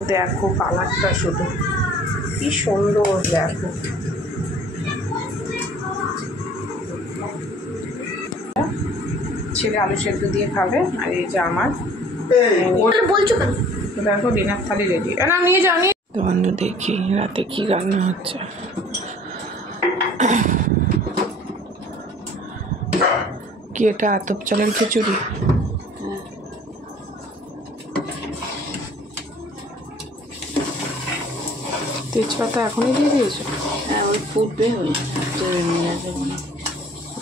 দেখো কালারটা শুধু কি সুন্দর। দেখো ছেলে আলু সেদ্ধ দিয়ে খাবে, আর এই যে আমার দেখো ডিনার থালি রেডি। না নিয়ে যাও, নিয়ে তো বন্ধু দেখি রাতে কি রান্না হচ্ছে। কি এটা আতপ চালের খিচুড়ি? তেজপাতা এখনই দিয়ে দিয়েছো? হ্যাঁ, ওই ফুটবে, ওই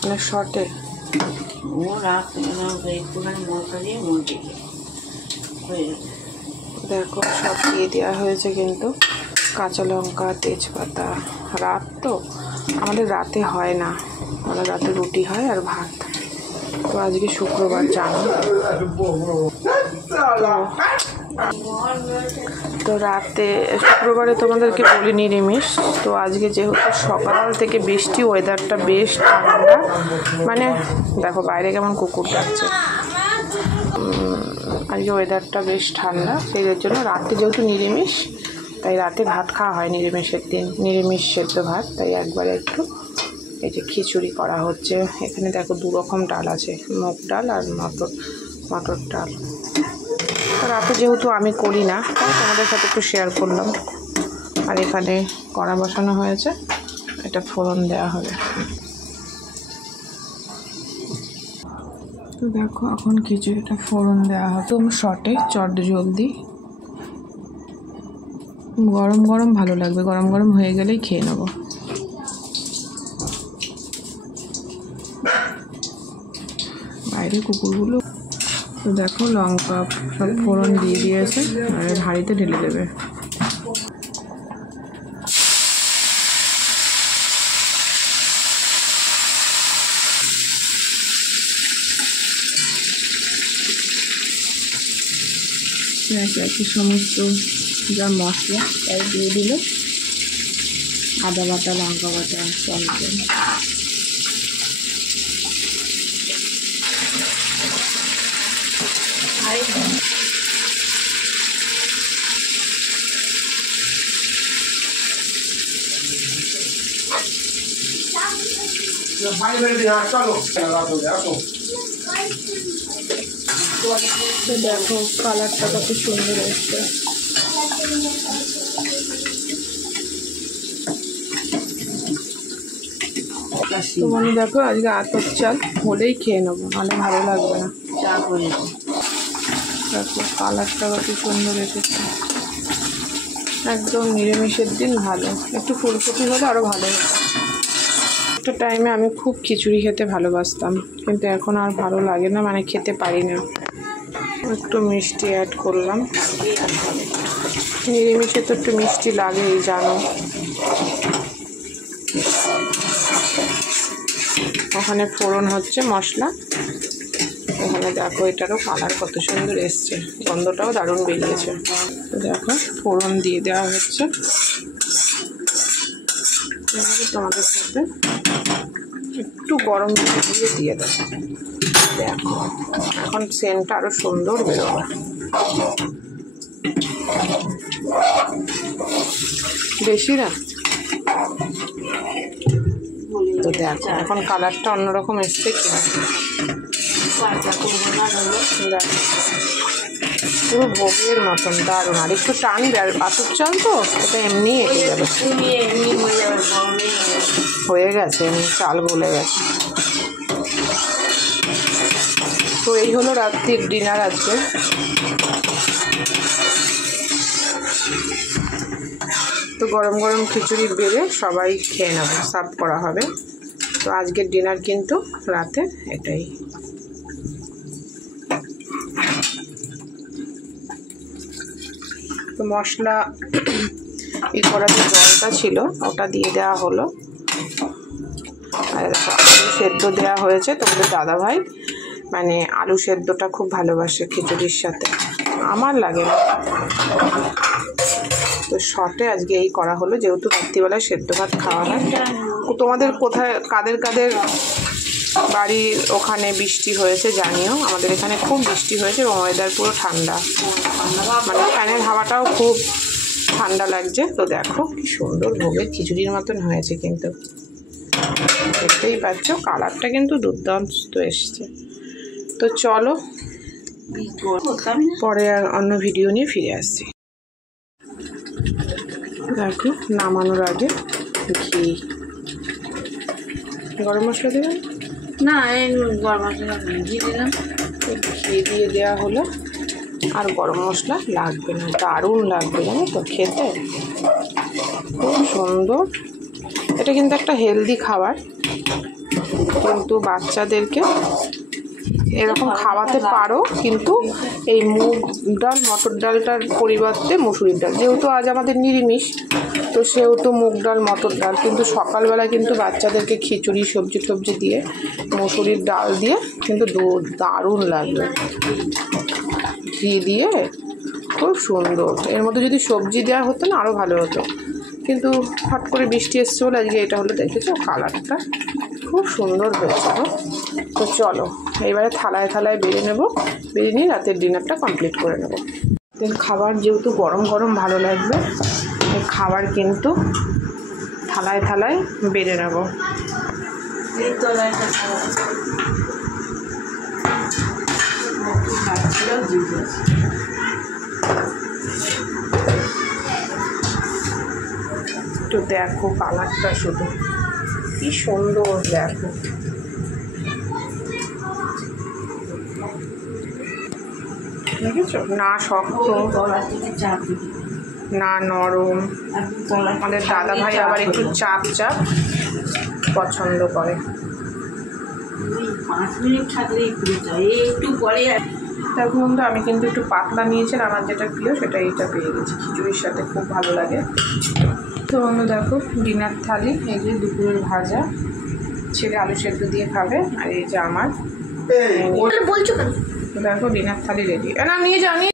মানে শর্টে ও রাত একটুখানি মশলা দিয়ে মন্টি হয়ে যাবে। দেখো সব দিয়ে দেওয়া হয়েছে, কিন্তু কাঁচা লঙ্কা, তেজপাতা। রাত তো আমাদের রাতে হয় না, আমাদের রাতে রুটি হয় আর ভাত। তো আজকে শুক্রবার জানো তো রাতে শুক্রবারে তোমাদেরকে বলি নিরামিষ। তো আজকে যেহেতু সকাল থেকে বৃষ্টি, ওয়েদারটা বেশ ঠান্ডা, মানে দেখো বাইরে কেমন কুকুর ডাকছে। আজকে ওয়েদারটা বেশ ঠান্ডা, সেই জন্য রাতে যেহেতু নিরামিষ, তাই রাতে ভাত খাওয়া হয় নিরামিষের দিন, নিরামিষ সেদ্ধ ভাত। তাই একবারে একটু এই যে খিচুড়ি করা হচ্ছে। এখানে দেখো 2 রকম ডাল আছে, মুগ ডাল আর মটর ডাল। তো রাতে যেহেতু আমি করি না, তাই তোমাদের সাথে একটু শেয়ার করলাম। আর এখানে কড়া বসানো হয়েছে, এটা ফোড়ন দেওয়া হবে। তো দেখো এখন খিচুড়িটা ফোড়ন দেওয়া হবে তো শর্টে, জলদি। গরম গরম ভালো লাগবে, গরম গরম হয়ে গেলেই খেয়ে নেবো। বাইরে কুকুরগুলো। তো দেখো লঙ্কা সব ফোড়ন দিয়ে দিয়েছে, আর হাঁড়িতে ঢেলে দেবে। একে সমস্ত যা মশলা তাই দিয়ে দিল, আদা বাটা, লঙ্কা বাটা, টমেটো। তো দেখো কালারটা কত সুন্দর এসছে। তো মানে দেখো আজকে আতপ চাল হলেই খেয়ে নেবো, নাহলে ভালো লাগবে না। চা করে দেখো কালারটা কত সুন্দর এসেছে, একদম নিরামিষের দিন ভালো। একটু ফুলকপি হলে আরও ভালো হতো। একটা টাইমে আমি খুব খিচুড়ি খেতে ভালোবাসতাম, কিন্তু এখন আর ভালো লাগে না, মানে খেতে পারি না। একটু মিষ্টি অ্যাড করলাম, নিরামিষে তো একটু মিষ্টি লাগেই জানো। ওখানে ফোড়ন হচ্ছে মশলা, এখানে দেখো এটারও কালার কত সুন্দর এসছে, গন্ধটাও দারুণ বেরিয়েছে। তো দেখো ফোড়ন দিয়ে দেওয়া হচ্ছে, তোমাদের সাথে একটু গরম দিয়ে দেবো। দেখো এখন সেন্টটা আরো সুন্দর বেরোবে। বেশি না তো দেখো এখন কালারটা অন্যরকম এসছে কি, পুরো ভোগের মতন দারুণ। আর একটু টানবে, আর আতপ চাল তো এটা এমনি এঁটে যাবে, হয়ে গেছে এমনি, চাল গলে গেছে। তো এই হলো রাত্রির ডিনার আজকে। তো গরম গরম খিচুড়ি বেড়ে সবাই খেয়ে নেবো, সার্ভ করা হবে। তো আজকের ডিনার কিন্তু রাতে এটাই। তো মশলা এই কড়াতে জলটা ছিল ওটা দিয়ে দেওয়া হলো, আর আলু সেদ্ধ দেওয়া হয়েছে। তোমাদের দাদাভাই মানে আলু সেদ্ধটা খুব ভালোবাসে খিচুড়ির সাথে, আমার লাগে না। তো শর্টে আজকে এই করা হলো, যেহেতু রাত্রিবেলায় সেদ্ধ ভাত খাওয়া হয়। তোমাদের কোথায় কাদের কাদের বাড়ির ওখানে বৃষ্টি হয়েছে জানিও, আমাদের এখানে খুব বৃষ্টি হয়েছে এবং ওয়েদার পুরো ঠান্ডা, মানে ফ্যানের হাওয়াটাও খুব ঠান্ডা লাগছে। তো দেখো কি সুন্দর ভোগের খিচুড়ির মতন হয়েছে, কিন্তু দেখতেই পাচ্ছ কালারটা কিন্তু দুর্দান্ত এসছে। তো চলো পরে আর অন্য ভিডিও নিয়ে ফিরে আসছি। দেখো নামানোর আগে ঘি, গরম মশলা দেবেন না, এই গরম মশলা ঘি দিলাম, ঘি দিয়ে দেওয়া হলো, আর গরম মশলা লাগবে না, দারুণ লাগবে জানো তো খেতে, খুব সুন্দর। এটা কিন্তু একটা হেলদি খাবার, কিন্তু বাচ্চাদেরকে এরকম খাওয়াতে পারো, কিন্তু এই মুগ ডাল মটর ডালটার পরিবর্তে মুসুরির ডাল, যেহেতু আজ আমাদের নিরামিষ তো সেহেতু মুগ ডাল মটর ডাল, কিন্তু সকালবেলা কিন্তু বাচ্চাদেরকে খিচুড়ি সবজি টবজি দিয়ে মুসুরির ডাল দিয়ে কিন্তু দারুণ লাগবে, ঘি দিয়ে খুব সুন্দর। এর মধ্যে যদি সবজি দেওয়া হতো না আরও ভালো হতো, কিন্তু হট করে বৃষ্টি এসছে বলে আজকে এটা হলো। দেখেছো কালারটা খুব সুন্দর হয়েছে। তো চলো এবারে থালায় থালায় বেড়ে নেবো, বেড়ে নিয়ে রাতের ডিনারটা কমপ্লিট করে নেবো। খাবার যেহেতু গরম গরম ভালো লাগবে, এই খাবার কিন্তু থালায় থালায় বেড়ে নেবো। এই তলাটা তো দেখো কালারটা শুধু কি সুন্দর, দেখো দেখেছো না শক্ত চাপ দিবি, না নরম। আমাদের দাদা ভাই আবার একটু চাপ চাপ পছন্দ করে। 5 মিনিট থাকলেই পুরো যায়, একটু পরে তার মধ্যে আমি কিন্তু একটু পাতলা নিয়েছি, আমার যেটা প্রিয় সেটা এইটা পেয়ে গেছি, খিচুড়ির সাথে খুব ভালো লাগে। তো অন্য দেখো ডিনার থালি, এই যে দুপুরের ভাজা, ছেলে আলু সেদ্ধ দিয়ে খাবে, আর এই যে আমার বলছো। দেখো ডিনার থালি রেডি, না নিয়ে যাও নিয়ে